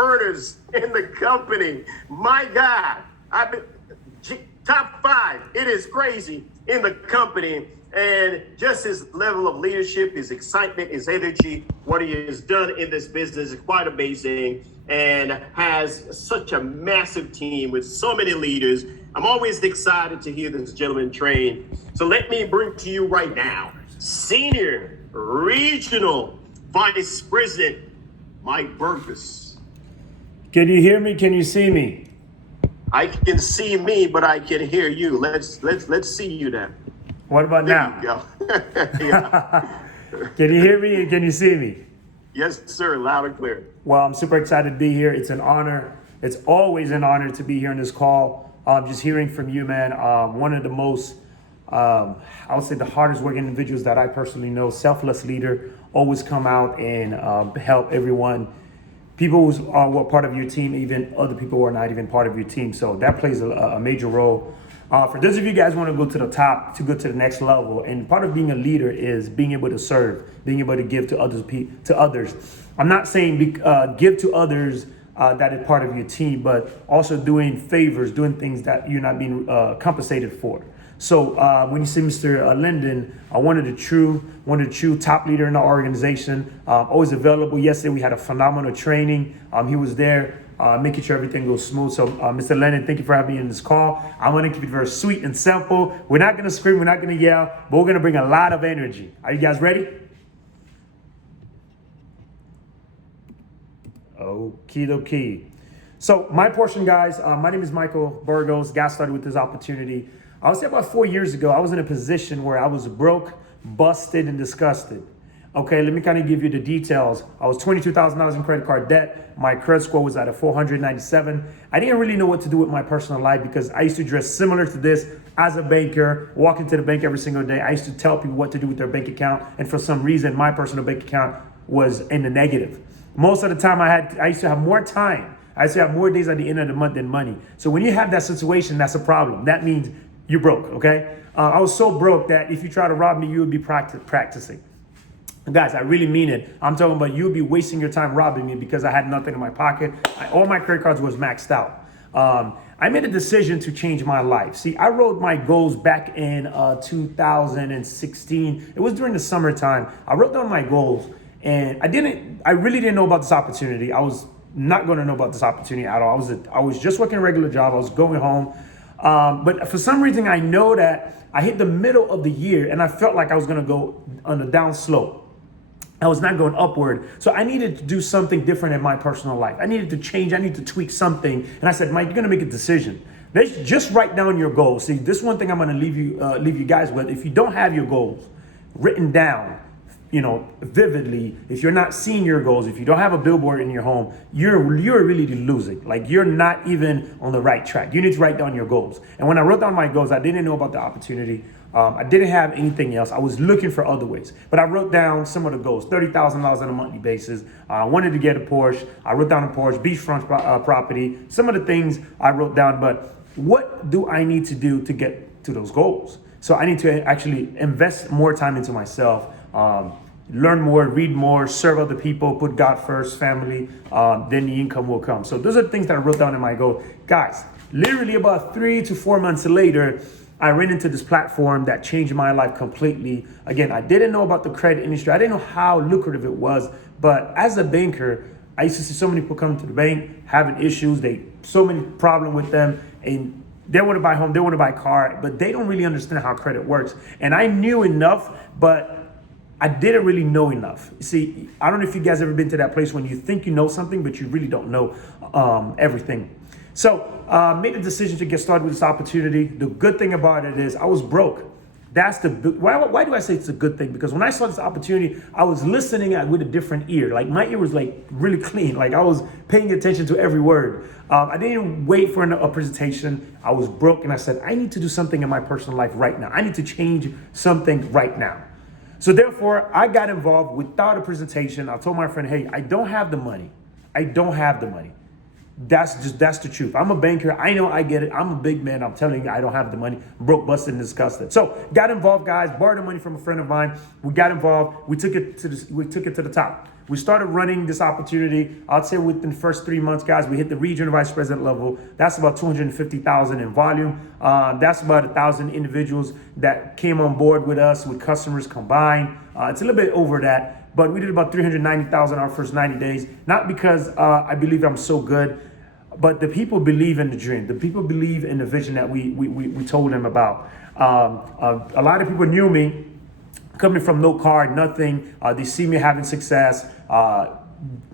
earners in the company. My God, I've been top 5. It is crazy in the company. And just his level of leadership, his excitement, his energy, what he has done in this business is quite amazing, and has such a massive team with so many leaders. I'm always excited to hear this gentleman train. So let me bring to you right now, Senior Regional Vice President Mike Burgess. Can you hear me? Can you see me? I can see me, but I can hear you. Let's see you then. What about There now? you go. Yeah. Can you hear me and can you see me? Yes, sir. Loud and clear. Well, I'm super excited to be here. It's an honor. It's always an honor to be here in this call. Just hearing from you, man. One of the most, I would say, the hardest working individuals that I personally know. Selfless leader. Always come out and help everyone. People who were part of your team, even other people who are not even part of your team. So that plays a major role. For those of you guys want to go to the top, to go to the next level, and part of being a leader is being able to serve, being able to give to others. I'm not saying give to others that is part of your team, but also doing favors, doing things that you're not being compensated for. So when you see Mr. Linden, one of the true top leader in our organization, always available. Yesterday we had a phenomenal training. He was there. Making sure everything goes smooth. So, Mr. Lennon, thank you for having me in this call. I'm going to keep it very sweet and simple. We're not going to scream, we're not going to yell, but we're going to bring a lot of energy. Are you guys ready? Okie dokie. So, my portion, guys, my name is Michael Burgos. Got started with this opportunity. I would say about 4 years ago, I was in a position where I was broke, busted, and disgusted. Okay, let me kind of give you the details. I was $22,000 in credit card debt. My credit score was at a 497. I didn't really know what to do with my personal life because I used to dress similar to this as a banker, walk into the bank every single day. I used to tell people what to do with their bank account. And for some reason, my personal bank account was in the negative. Most of the time I used to have more time. I used to have more days at the end of the month than money. So when you have that situation, that's a problem. That means you're broke, okay? I was so broke that if you try to rob me, you would be practicing. Guys, I really mean it. I'm talking about you'll be wasting your time robbing me because I had nothing in my pocket. All my credit cards was maxed out. I made a decision to change my life. See, I wrote my goals back in 2016. It was during the summertime. I wrote down my goals, and I really didn't know about this opportunity. I was not going to know about this opportunity at all. I was just working a regular job. I was going home. But for some reason, I know that I hit the middle of the year and I felt like I was going to go on a down slope. I was not going upward. So I needed to do something different in my personal life. I needed to change. I needed to tweak something. And I said, Mike, you're going to make a decision. Just write down your goals. See, this one thing I'm going to leave you guys with. If you don't have your goals written down, vividly, if you're not seeing your goals, if you don't have a billboard in your home, you're really losing. Like, you're not even on the right track. You need to write down your goals. And when I wrote down my goals, I didn't know about the opportunity. I didn't have anything else. I was looking for other ways, but I wrote down some of the goals: $30,000 on a monthly basis. I wanted to get a Porsche. I wrote down a Porsche, beachfront property. Some of the things I wrote down, but what do I need to do to get to those goals? So I need to actually invest more time into myself, learn more, read more, serve other people, put God first, family, then the income will come. So those are the things that I wrote down in my goal. Guys, literally about 3 to 4 months later, I ran into this platform that changed my life completely. Again, I didn't know about the credit industry. I didn't know how lucrative it was. But as a banker, I used to see so many people come to the bank having issues. So many problems with them. And they want to buy home, they want to buy a car, but they don't really understand how credit works. And I knew enough, but I didn't really know enough. See, I don't know if you guys ever been to that place when you think you know something, but you really don't know everything. So made a decision to get started with this opportunity. The good thing about it is I was broke. Why do I say it's a good thing? Because when I saw this opportunity, I was listening with a different ear. Like, my ear was like really clean. Like, I was paying attention to every word. I didn't wait for a presentation. I was broke, and I said, I need to do something in my personal life right now. I need to change something right now. So therefore, I got involved without a presentation. I told my friend, hey, I don't have the money. That's the truth. I'm a banker. I know I get it. I'm a big man. I'm telling you, I don't have the money. I'm broke, busted, and disgusted. So got involved, guys. Borrowed the money from a friend of mine. We got involved. We took it to the top. We started running this opportunity. I'd say within the first 3 months, guys, we hit the regional vice president level. That's about 250,000 in volume. That's about 1,000 individuals that came on board with us, with customers combined. It's a little bit over that, but we did about 390,000 our first 90 days. Not because I believe I'm so good, but the people believe in the dream. The people believe in the vision that we told them about. A lot of people knew me coming from no card, nothing. They see me having success.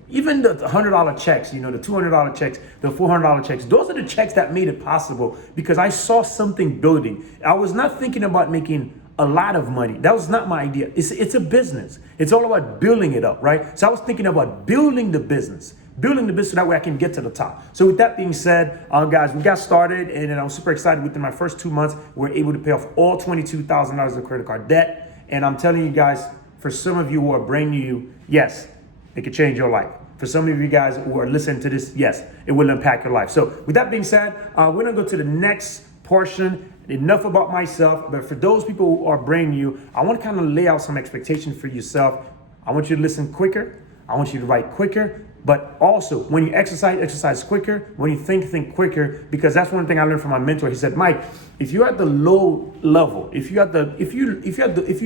Even the $100 checks, the $200 checks, the $400 checks, those are the checks that made it possible because I saw something building. I was not thinking about making a lot of money. That was not my idea. It's a business. It's all about building it up, right? So I was thinking about building the business so that way I can get to the top. So with that being said, guys, we got started and I was super excited. Within my first 2 months, we were able to pay off all $22,000 of credit card debt. And I'm telling you guys, for some of you who are brand new, yes, it could change your life. For some of you guys who are listening to this, yes, it will impact your life. So with that being said, we're gonna go to the next portion. Enough about myself, but for those people who are brand new, I want to kind of lay out some expectations for yourself. I want you to listen quicker. I want you to write quicker. But also, when you exercise quicker. When you think quicker. Because that's one thing I learned from my mentor. He said, Mike, if you're at the low level, if you're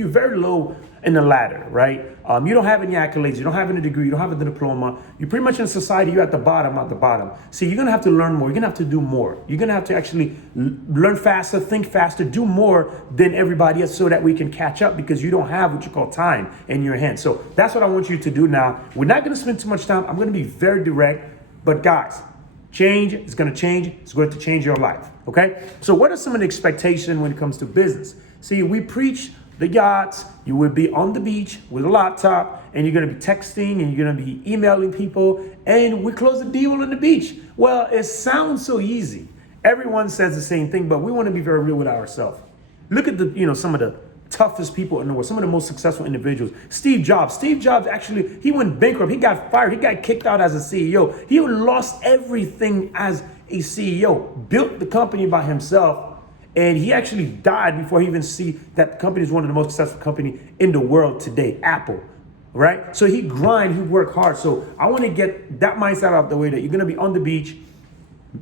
very low in the ladder, right? You don't have any accolades, you don't have any degree, you don't have a diploma. You're pretty much in society. You're at the bottom, not the bottom. See, you're gonna have to learn more. You're gonna have to do more. You're gonna have to actually learn faster, think faster, do more than everybody else, so that we can catch up. Because you don't have what you call time in your hands. So that's what I want you to do now. We're not gonna spend too much time. I'm gonna be very direct, but guys, change is going to change. It's going to change your life. Okay. So what are some of the expectations when it comes to business? See, we preach the yachts. You will be on the beach with a laptop and you're going to be texting and you're going to be emailing people and we close the deal on the beach. Well, it sounds so easy. Everyone says the same thing, but we want to be very real with ourselves. Look at some of the toughest people in the world, some of the most successful individuals. Steve Jobs actually, he went bankrupt. He got fired. He got kicked out as a CEO. He lost everything as a CEO, built the company by himself, and he actually died before he even see that the company is one of the most successful company in the world today, Apple, right? So he worked hard. So I want to get that mindset out of the way that you're going to be on the beach,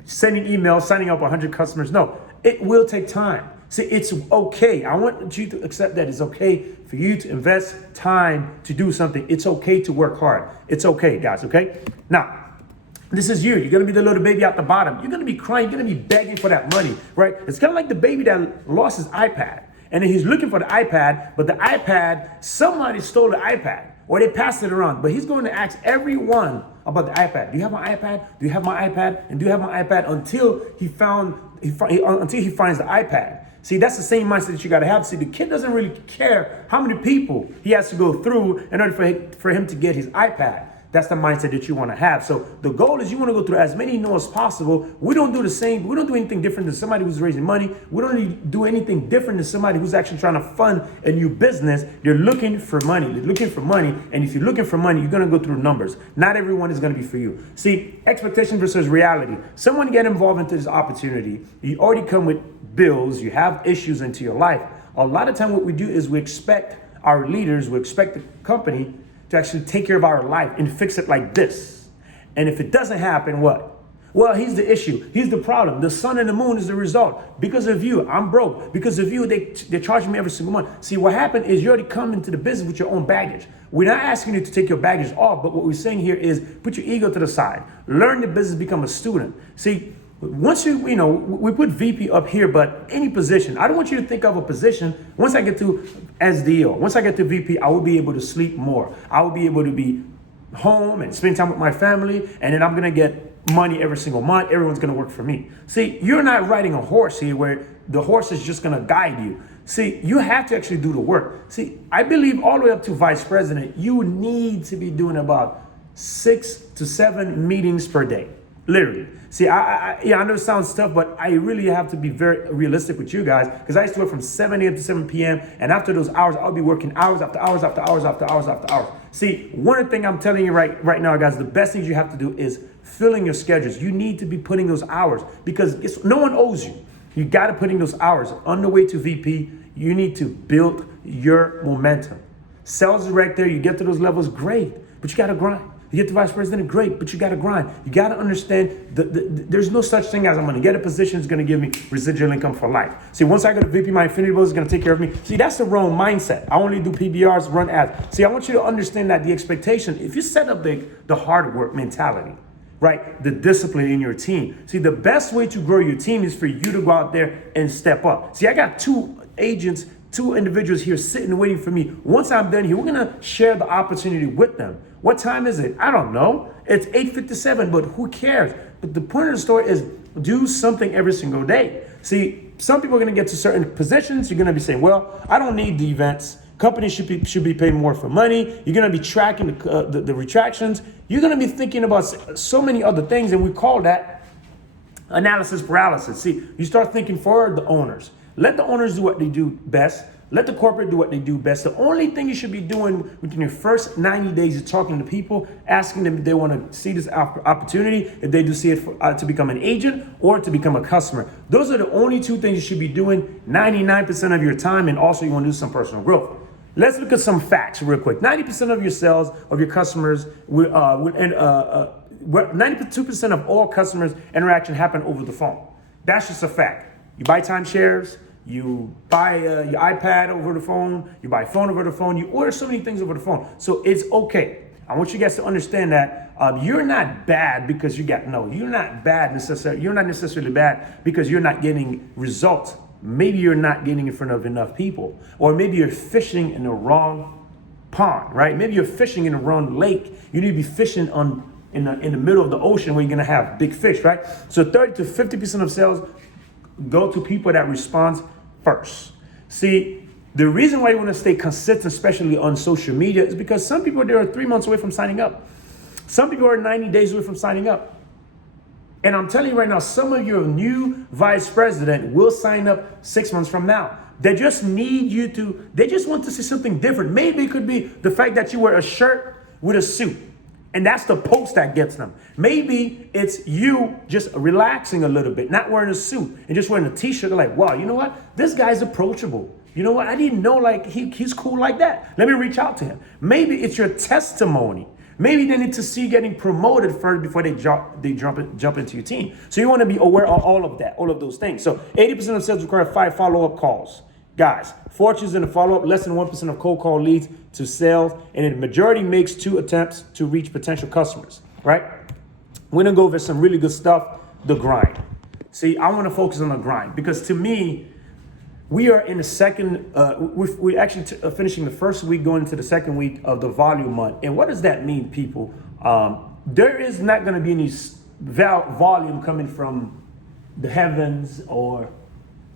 sending emails, signing up 100 customers. No, it will take time. See, it's okay. I want you to accept that it's okay for you to invest time to do something. It's okay to work hard. It's okay, guys, okay? Now, this is you. You're going to be the little baby at the bottom. You're going to be crying. You're going to be begging for that money, right? It's kind of like the baby that lost his iPad. And then he's looking for the iPad, but the iPad, somebody stole the iPad or they passed it around. But he's going to ask everyone about the iPad. Do you have my iPad? Do you have my iPad? And do you have my iPad? Until he finds the iPad. See, that's the same mindset that you got to have. See, the kid doesn't really care how many people he has to go through in order for him to get his iPad. That's the mindset that you want to have. So the goal is you want to go through as many no's as possible. We don't do the same. We don't do anything different than somebody who's raising money. We don't do anything different than somebody who's actually trying to fund a new business. They're looking for money. They're looking for money. And if you're looking for money, you're going to go through numbers. Not everyone is going to be for you. See, expectation versus reality. Someone get involved into this opportunity. You already come with bills. You have issues into your life. A lot of time what we do is we expect our leaders, we expect the company to actually take care of our life and fix it like this. And if it doesn't happen, what? Well, here's the issue. Here's the problem. The sun and the moon is the result. Because of you, I'm broke. Because of you, they're charging me every single month. See, what happened is you already come into the business with your own baggage. We're not asking you to take your baggage off, but what we're saying here is put your ego to the side. Learn the business, become a student. See, once we put VP up here, but any position, I don't want you to think of a position. Once I get to SDO, once I get to VP, I will be able to sleep more. I will be able to be home and spend time with my family. And then I'm going to get money every single month. Everyone's going to work for me. See, you're not riding a horse here where the horse is just going to guide you. See, you have to actually do the work. See, I believe all the way up to vice president, you need to be doing about 6 to 7 meetings per day. Literally. See, I know it sounds tough, but I really have to be very realistic with you guys because I used to work from 7 a.m. to 7 p.m. And after those hours, I'll be working hours after hours after hours after hours after hours. See, one thing I'm telling you right now, guys, the best thing you have to do is filling your schedules. You need to be putting those hours because no one owes you. You got to put in those hours. On the way to VP, you need to build your momentum. Sales director, you get to those levels, great, but you got to grind. You get to vice president, great, but you got to grind. You got to understand there's no such thing as I'm going to get a position that's going to give me residual income for life. See, once I go to VP, my infinity bonus is going to take care of me. See, that's the wrong mindset. I only do PBRs, run ads. See, I want you to understand that the expectation, if you set up the hard work mentality, right, the discipline in your team. See, the best way to grow your team is for you to go out there and step up. See, I got two individuals here sitting waiting for me. Once I'm done here, we're going to share the opportunity with them. What time is it? I don't know. It's 8:57, but who cares? But the point of the story is do something every single day. See, some people are going to get to certain positions. You're going to be saying, well, I don't need the events. Companies should be paying more for money. You're going to be tracking the retractions. You're going to be thinking about so many other things, and we call that analysis paralysis. See, you start thinking for the owners. Let the owners do what they do best. Let the corporate do what they do best. The only thing you should be doing within your first 90 days is talking to people, asking them if they want to see this opportunity, if they do see it to become an agent or to become a customer. Those are the only two things you should be doing 99% of your time, and also you want to do some personal growth. Let's look at some facts real quick. 90% of your sales, of your customers, 92% of all customers interaction happen over the phone. That's just a fact. You buy timeshares, you buy your iPad over the phone, you buy a phone over the phone, you order so many things over the phone. So it's okay. I want you guys to understand that you're not bad because you're not necessarily bad because you're not getting results. Maybe you're not getting in front of enough people, or maybe you're fishing in the wrong pond, right? Maybe you're fishing in the wrong lake. You need to be fishing in the middle of the ocean where you're gonna have big fish, right? So 30 to 50% of sales go to people that respond first. See, the reason why you want to stay consistent, especially on social media, is because some people, they are 3 months away from signing up. Some people are 90 days away from signing up. And I'm telling you right now, some of your new vice president will sign up 6 months from now. They just need you they just want to see something different. Maybe it could be the fact that you wear a shirt with a suit. And that's the post that gets them. Maybe it's you just relaxing a little bit, not wearing a suit and just wearing a t-shirt. They're like, wow, you know what? This guy's approachable. You know what? I didn't know he's cool like that. Let me reach out to him. Maybe it's your testimony. Maybe they need to see you getting promoted first before they jump into your team. So you want to be aware of all of that, all of those things. So 80% of sales require 5 follow-up calls. Guys, fortunes in the follow-up, less than 1% of cold call leads to sales, and the majority makes 2 attempts to reach potential customers, right? We're gonna go over some really good stuff, the grind. See, I wanna focus on the grind because to me, we are in the second, we're actually finishing the first week, going into the second week of the volume month. And what does that mean, people? There is not gonna be any volume coming from the heavens or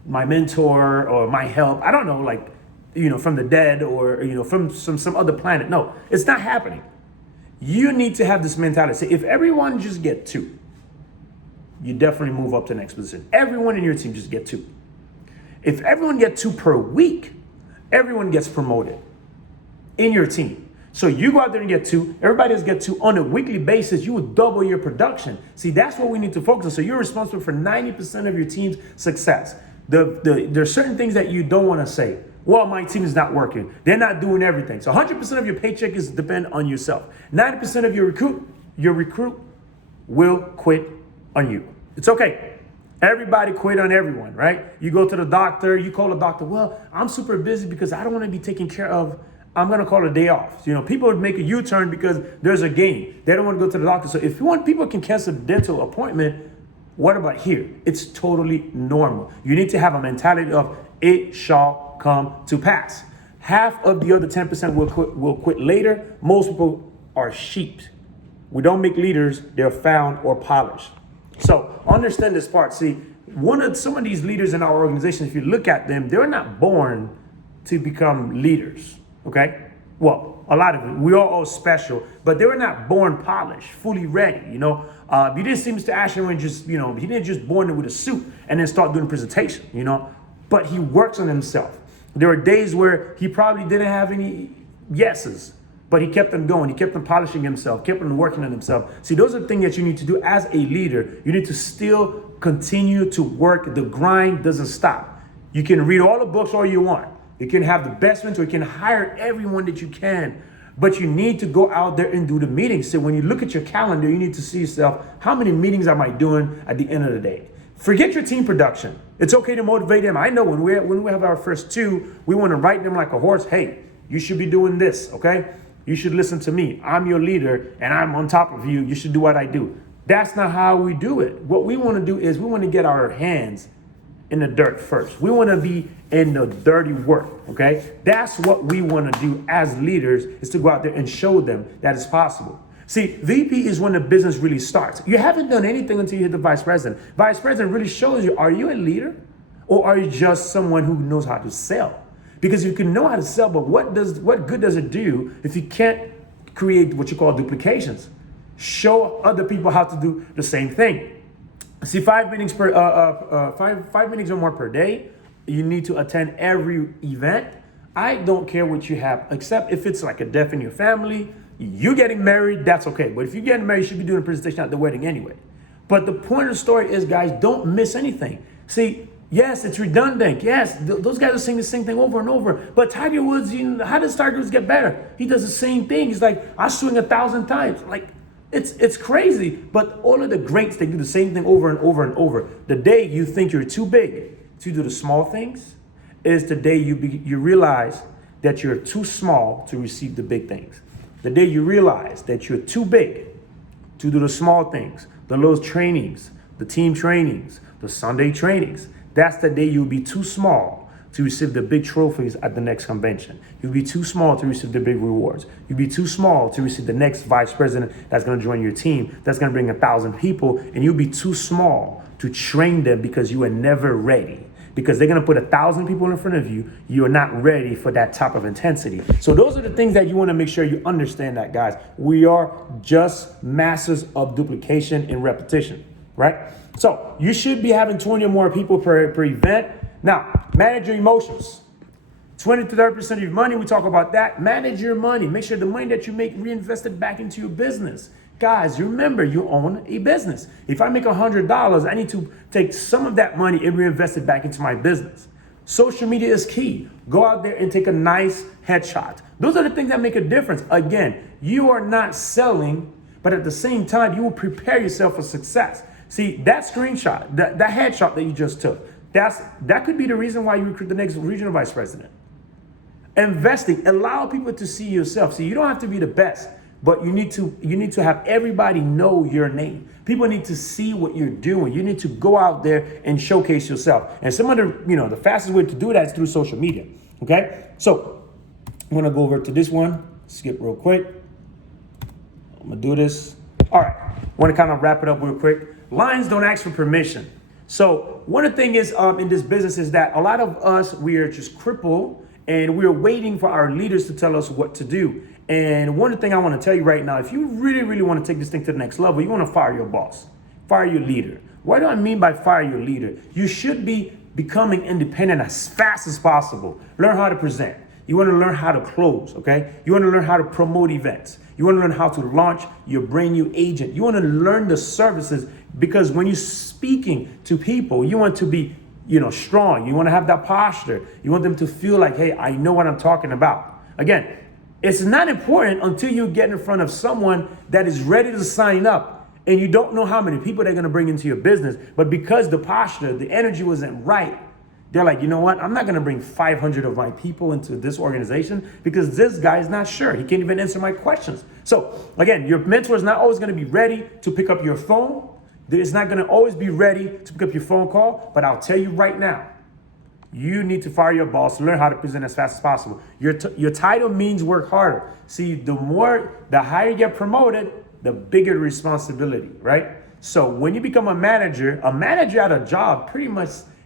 my mentor or my help. I don't know, from the dead or, from some other planet. No, it's not happening. You need to have this mentality. Say, if everyone just get 2, you definitely move up to the next position. Everyone in your team just get 2. If everyone gets 2 per week, everyone gets promoted in your team. So you go out there and get 2, everybody else get 2 on a weekly basis, you would double your production. See, that's what we need to focus on. So you're responsible for 90% of your team's success. There's certain things that you don't want to say. Well, my team is not working. They're not doing everything. So 100% of your paycheck is depend on yourself. 90% of your recruit will quit on you. It's okay. Everybody quit on everyone, right? You go to the doctor, you call the doctor, well, I'm super busy because I don't want to be taken care of. I'm going to call a day off. People would make a U-turn because there's a gain. They don't want to go to the doctor. So if you want, people can cancel a dental appointment. What about here? It's totally normal. You need to have a mentality of it shall come to pass. Half of the other 10% will quit later. Most people are sheep. We don't make leaders, they're found or polished. So understand this part. See, some of these leaders in our organization, if you look at them, they're not born to become leaders, okay? Well, a lot of them, we are all special, but they were not born polished, fully ready, You didn't see Mr. Ashton when he didn't just born with a suit and then start doing presentation, but he works on himself. There are days where he probably didn't have any yeses, but he kept them going. He kept them polishing himself, kept them working on himself. See, those are the things that you need to do as a leader. You need to still continue to work. The grind doesn't stop. You can read all the books all you want. You can have the best mentor. You can hire everyone that you can. But you need to go out there and do the meetings. So when you look at your calendar, you need to see yourself, how many meetings am I doing at the end of the day? Forget your team production. It's okay to motivate them. I know when we have our first two, we want to write them like a horse. Hey, you should be doing this, okay? You should listen to me. I'm your leader and I'm on top of you. You should do what I do. That's not how we do it. What we want to do is we want to get our hands in the dirt first. We want to be in the dirty work, okay? That's what we want to do as leaders, is to go out there and show them that it's possible. See, VP is when the business really starts. You haven't done anything until you hit the vice president. Vice president really shows you, are you a leader or are you just someone who knows how to sell? Because you can know how to sell, but what good does it do if you can't create what you call duplications? Show other people how to do the same thing. See, 5 meetings five meetings or more per day. You need to attend every event. I don't care what you have, except if it's like a death in your family, you getting married, that's okay. But if you're getting married, you should be doing a presentation at the wedding anyway. But the point of the story is, guys, don't miss anything. See, yes, it's redundant. Yes, those guys are saying the same thing over and over. But Tiger Woods, how does Tiger Woods get better? He does the same thing. He's like, I swing 1,000 times. Like, it's crazy. But all of the greats, they do the same thing over and over and over. The day you think you're too big to do the small things is the day you realize that you're too small to receive the big things. The day you realize that you're too big to do the small things, the little trainings, the team trainings, the Sunday trainings, that's the day you'll be too small to receive the big trophies at the next convention. You'll be too small to receive the big rewards. You'll be too small to receive the next vice president that's gonna join your team, that's gonna bring 1,000 people, and you'll be too small to train them because you are never ready. Because they're gonna put 1,000 people in front of you, you're not ready for that type of intensity. So those are the things that you wanna make sure you understand that, guys. We are just masters of duplication and repetition, right? So you should be having 20 or more people per event. Now, manage your emotions. 20 to 30% of your money, we talk about that. Manage your money. Make sure the money that you make reinvested back into your business. Guys, remember, you own a business. If I make $100, I need to take some of that money and reinvest it back into my business. Social media is key. Go out there and take a nice headshot. Those are the things that make a difference. Again, you are not selling, but at the same time, you will prepare yourself for success. See, that screenshot, that headshot that you just took, that could be the reason why you recruit the next regional vice president. Investing, allow people to see yourself. See, you don't have to be the best, but you need to have everybody know your name. People need to see what you're doing. You need to go out there and showcase yourself. And some of the fastest way to do that is through social media. Okay, so I'm gonna go over to this one. Skip real quick. I'm gonna do this. All right, I want to kind of wrap it up real quick. Lions don't ask for permission. So one of the things is in this business is that a lot of us, we are just crippled and we're waiting for our leaders to tell us what to do. And one thing I want to tell you right now, if you really, really want to take this thing to the next level, you want to fire your boss, fire your leader. What do I mean by fire your leader? You should be becoming independent as fast as possible. Learn how to present. You want to learn how to close, okay? You want to learn how to promote events. You want to learn how to launch your brand new agent. You want to learn the services, because when you're speaking to people, you want to be, strong. You want to have that posture. You want them to feel like, hey, I know what I'm talking about. Again, it's not important until you get in front of someone that is ready to sign up and you don't know how many people they're going to bring into your business. But because the posture, the energy wasn't right, they're like, you know what? I'm not going to bring 500 of my people into this organization because this guy is not sure. He can't even answer my questions. So again, your mentor is not always going to be ready to pick up your phone. It's not going to always be ready to pick up your phone call. But I'll tell you right now, you need to fire your boss, learn how to present as fast as possible. Your title means work harder. See, the higher you get promoted, the bigger the responsibility, right? So when you become a manager at a job,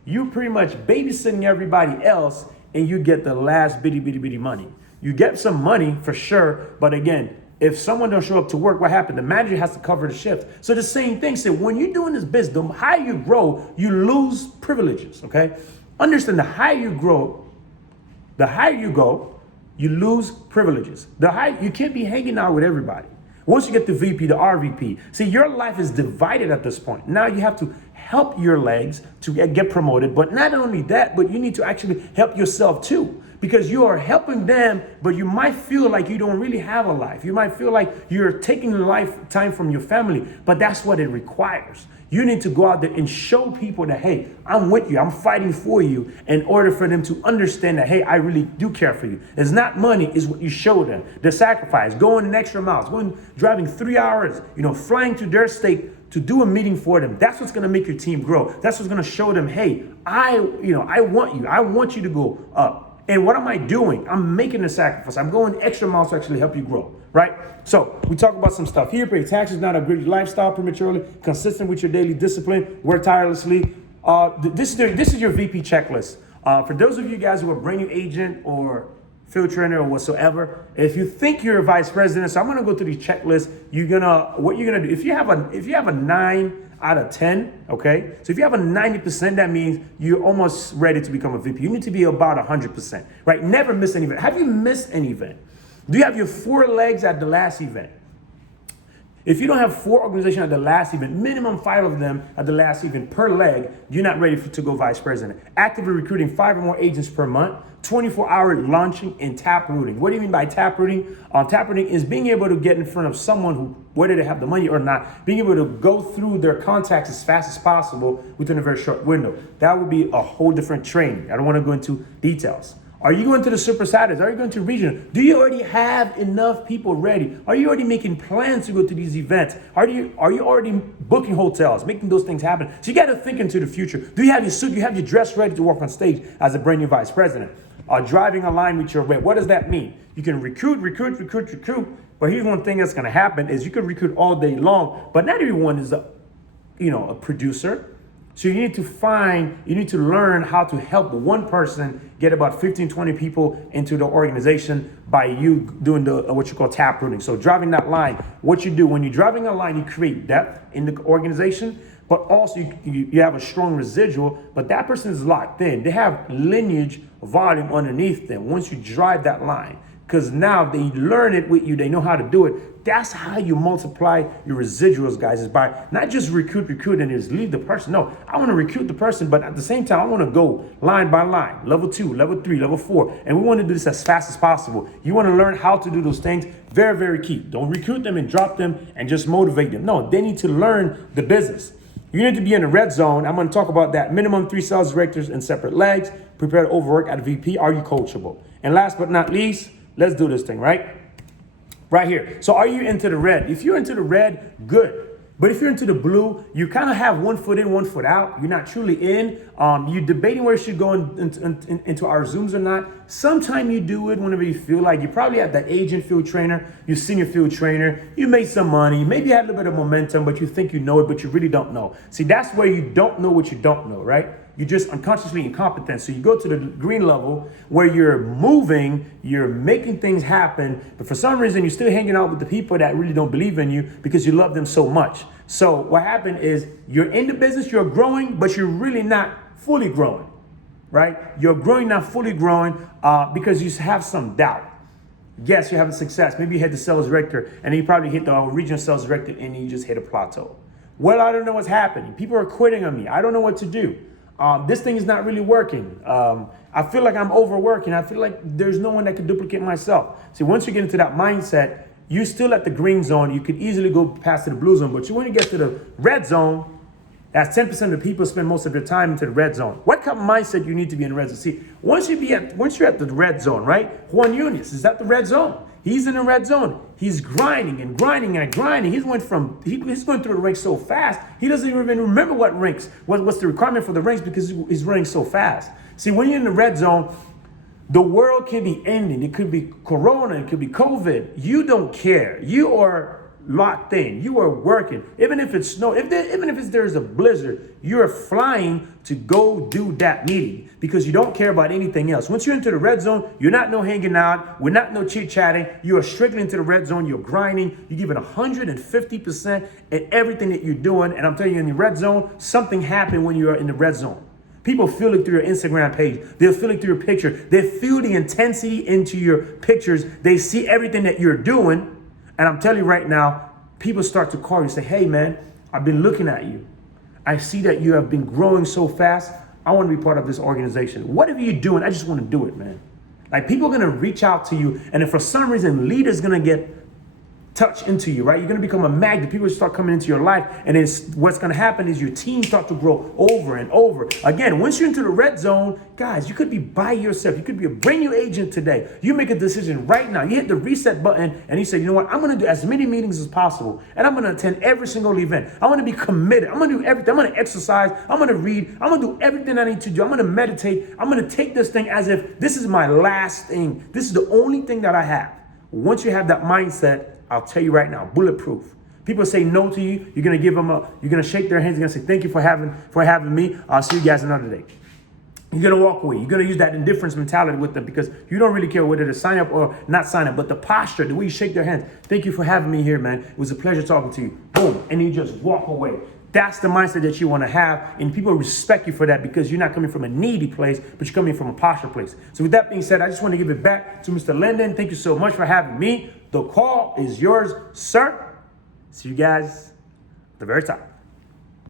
you pretty much babysitting everybody else, and you get the last bitty money. You get some money for sure, but again, if someone don't show up to work, what happened? The manager has to cover the shift. So the same thing. So when you're doing this business, the higher you grow, you lose privileges, okay? Understand, the higher you grow, the higher you go, you lose privileges. You can't be hanging out with everybody. Once you get the VP, the RVP, see, your life is divided at this point. Now you have to help your legs to get promoted, but not only that, but you need to actually help yourself too, because you are helping them, but you might feel like you don't really have a life. You might feel like you're taking lifetime from your family, but that's what it requires. You need to go out there and show people that, hey, I'm with you, I'm fighting for you, in order for them to understand that, hey, I really do care for you. It's not money, it's what you show them. The sacrifice, going an extra miles, driving 3 hours, flying to their state to do a meeting for them. That's what's gonna make your team grow. That's what's gonna show them, hey, I want you. I want you to go up. And what am I doing? I'm making a sacrifice. I'm going extra miles to actually help you grow, right? So we talk about some stuff here. Pay taxes, not upgrade your lifestyle prematurely, consistent with your daily discipline, work tirelessly. This is your VP checklist. For those of you guys who are brand new agent or field trainer or whatsoever, if you think you're a vice president, so I'm gonna go through these checklists. What you're gonna do, if you have a 9 out of 10, okay? So if you have a 90%, that means you're almost ready to become a VP. You need to be about 100%, right? Never miss an event. Have you missed an event? Do you have your 4 legs at the last event? If you don't have 4 organizations at the last event, minimum 5 of them at the last event per leg, you're not ready to go vice president. Actively recruiting 5 or more agents per month, 24-hour launching and tap rooting. What do you mean by tap rooting? Tap rooting is being able to get in front of someone who, whether they have the money or not, being able to go through their contacts as fast as possible within a very short window. That would be a whole different training. I don't want to go into details. Are you going to the Super Saturdays? Are you going to regional? Do you already have enough people ready? Are you already making plans to go to these events? Are you already booking hotels, making those things happen? So you got to think into the future. Do you have your suit? Do you have your dress ready to walk on stage as a brand new vice president? Driving a line with your rep. What does that mean? You can recruit. But here's one thing that's going to happen is you can recruit all day long, but not everyone is a producer. So you need to learn how to help one person get about 15, 20 people into the organization by you doing what you call tap rooting. So driving that line, what you do when you're driving a line, you create depth in the organization, but also you have a strong residual, but that person is locked in. They have lineage volume underneath them once you drive that line. Because now they learn it with you, they know how to do it. That's how you multiply your residuals, guys, is by not just recruit and just leave the person. No, I want to recruit the person, but at the same time, I want to go line by line, level 2, level 3, level 4. And we want to do this as fast as possible. You want to learn how to do those things. Very, very key. Don't recruit them and drop them and just motivate them. No, they need to learn the business. You need to be in the red zone. I'm going to talk about that. Minimum 3 sales directors and separate legs. Prepare to overwork at VP. Are you coachable? And last but not least, let's do this thing, right? Right here. So are you into the red? If you're into the red, good. But if you're into the blue, you kind of have 1 foot in, 1 foot out. You're not truly in. You're debating where you should go into our Zooms or not. Sometime you do it whenever you feel like. You probably have that agent field trainer, your senior field trainer. You made some money. Maybe you had a little bit of momentum, but you think you know it, but you really don't know. See, that's where you don't know what you don't know, right? You're just unconsciously incompetent. So you go to the green level where you're moving, you're making things happen, but for some reason you're still hanging out with the people that really don't believe in you because you love them so much. So what happened is you're in the business, you're growing, but you're really not fully growing, right? You're growing, not fully growing because you have some doubt. Yes, you're having success. Maybe you hit the sales director and then you probably hit the regional sales director and you just hit a plateau. Well, I don't know what's happening. People are quitting on me. I don't know what to do. This thing is not really working. I feel like I'm overworking. I feel like there's no one that can duplicate myself. See, once you get into that mindset, you're still at the green zone. You could easily go past to the blue zone, but when you get to the red zone, that's 10% of the people spend most of their time into the red zone. What kind of mindset you need to be in the red zone? See, once you're at the red zone, right? Juan Yunus is at the red zone. He's in the red zone. He's grinding and grinding and grinding. He's going through the ranks so fast, he doesn't even remember what's the requirement for the ranks because he's running so fast. See, when you're in the red zone, the world can be ending. It could be Corona, it could be COVID. You don't care. You are locked in. You are working. Even if it's snow, even if there's a blizzard, you're flying to go do that meeting because you don't care about anything else. Once you're into the red zone, you're not no hanging out. We're not no chit-chatting. You are strictly into the red zone. You're grinding. You give it 150% in everything that you're doing. And I'm telling you, in the red zone, something happened when you are in the red zone. People feel it through your Instagram page. They'll feel it through your picture. They feel the intensity into your pictures. They see everything that you're doing. And I'm telling you right now, people start to call you, say, hey man, I've been looking at you. I see that you have been growing so fast. I want to be part of this organization. Whatever you're doing, I just want to do it, man. Like, people are going to reach out to you. And if for some reason leaders going to get touch into you, right? You're going to become a magnet. People start coming into your life, and then what's going to happen is your team start to grow over and over. Again, once you're into the red zone, guys, you could be by yourself. You could be a brand new agent today. You make a decision right now. You hit the reset button, and you say, you know what? I'm going to do as many meetings as possible, and I'm going to attend every single event. I'm going to be committed. I'm going to do everything. I'm going to exercise. I'm going to read. I'm going to do everything I need to do. I'm going to meditate. I'm going to take this thing as if this is my last thing. This is the only thing that I have. Once you have that mindset, I'll tell you right now, bulletproof. People say no to you. You're gonna give them you're gonna shake their hands. You're gonna say, thank you for having me. I'll see you guys another day. You're gonna walk away. You're gonna use that indifference mentality with them because you don't really care whether to sign up or not sign up. But the posture, the way you shake their hands, thank you for having me here, man. It was a pleasure talking to you. Boom, and you just walk away. That's the mindset that you want to have, and people respect you for that because you're not coming from a needy place, but you're coming from a posture place. So with that being said, I just want to give it back to Mr. Linden. Thank you so much for having me. The call is yours, sir. See you guys at the very top.